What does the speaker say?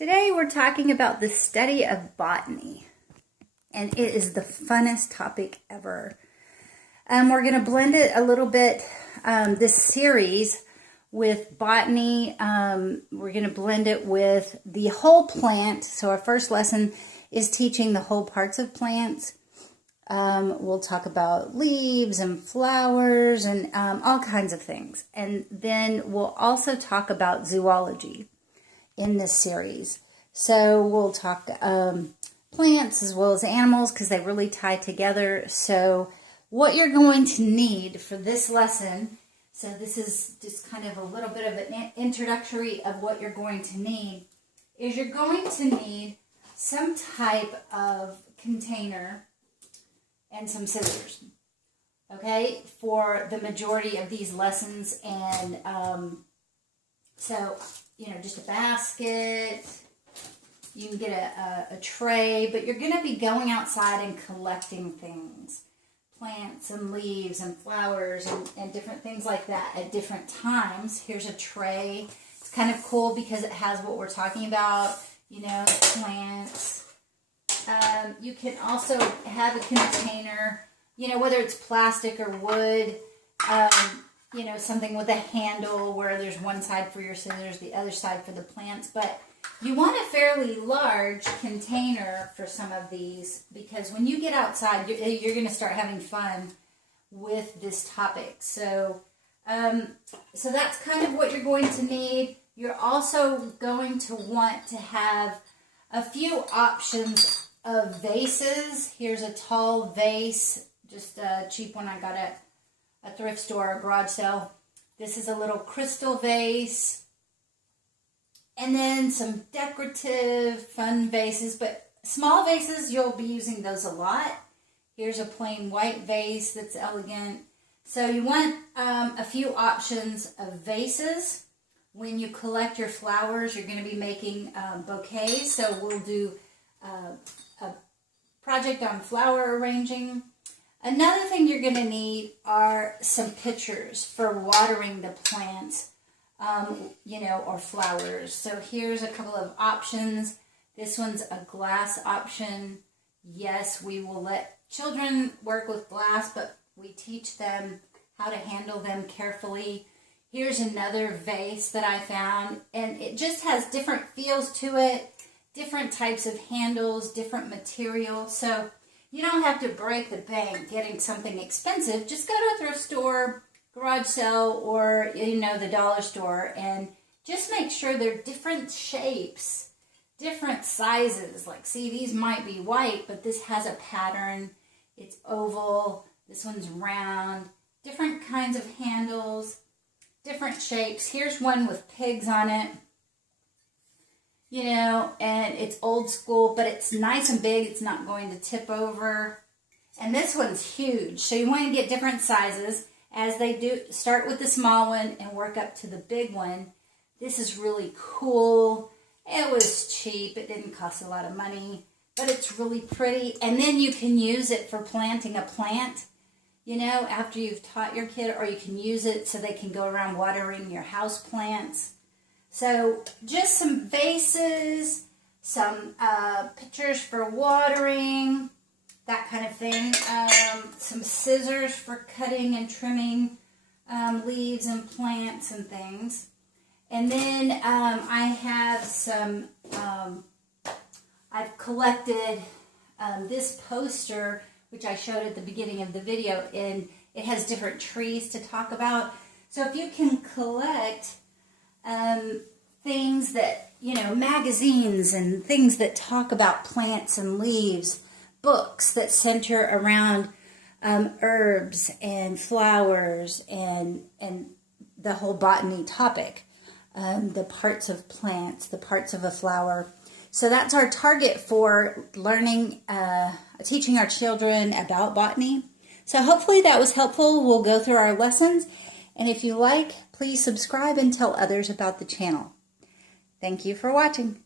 Today we're talking about the study of botany, and it is the funnest topic ever. We're going to blend it a little bit, this series, with botany. We're going to blend it with the whole plant. So our first lesson is teaching the whole parts of plants. We'll talk about leaves and flowers and all kinds of things. And then we'll also talk about zoology in this series. So we'll talk plants as well as animals because they really tie together. So what you're going to need for this lesson, so this is just kind of a little bit of an introductory of what you're going to need, is you're going to need some type of container and some scissors, okay, for the majority of these lessons. And so, just a basket. You can get a tray, but you're going to be going outside and collecting things, plants and leaves and flowers and different things like that at different times. Here's a tray. It's kind of cool because it has what we're talking about, plants. You can also have a container, whether it's plastic or wood, something with a handle where there's one side for your scissors, the other side for the plants. But you want a fairly large container for some of these because when you get outside, you're going to start having fun with this topic. So that's kind of what you're going to need. You're also going to want to have a few options of vases. Here's a tall vase, just a cheap one I got at a thrift store, a garage sale. This is a little crystal vase. And then some decorative, fun vases, but small vases, you'll be using those a lot. Here's a plain white vase that's elegant. So you want a few options of vases. When you collect your flowers, you're going to be making bouquets. So we'll do a project on flower arranging. Another thing you're going to need are some pitchers for watering the plants, or flowers. So here's a couple of options. This one's a glass option. Yes, we will let children work with glass, but we teach them how to handle them carefully. Here's another vase that I found, and it just has different feels to it, different types of handles, different material. So you don't have to break the bank getting something expensive. Just go to a thrift store, garage sale, or the dollar store, and just make sure they're different shapes, different sizes. Like, see, these might be white, but this has a pattern. It's oval. This one's round. Different kinds of handles, different shapes. Here's one with pigs on it. And it's old school, but it's nice and big. It's not going to tip over. And this one's huge. So you want to get different sizes as they do. Start with the small one and work up to the big one. This is really cool. It was cheap. It didn't cost a lot of money, but it's really pretty. And then you can use it for planting a plant, after you've taught your kid, or you can use it so they can go around watering your house plants. So just some vases, some pitchers for watering, that kind of thing. Some scissors for cutting and trimming leaves and plants and things. And then I have some, I've collected this poster, which I showed at the beginning of the video, and it has different trees to talk about. So if you can collect things that, magazines and things that talk about plants and leaves, books that center around herbs and flowers and the whole botany topic, the parts of plants, the parts of a flower. So that's our target for learning, teaching our children about botany. So hopefully that was helpful. We'll go through our lessons. And if you like, please subscribe and tell others about the channel. Thank you for watching.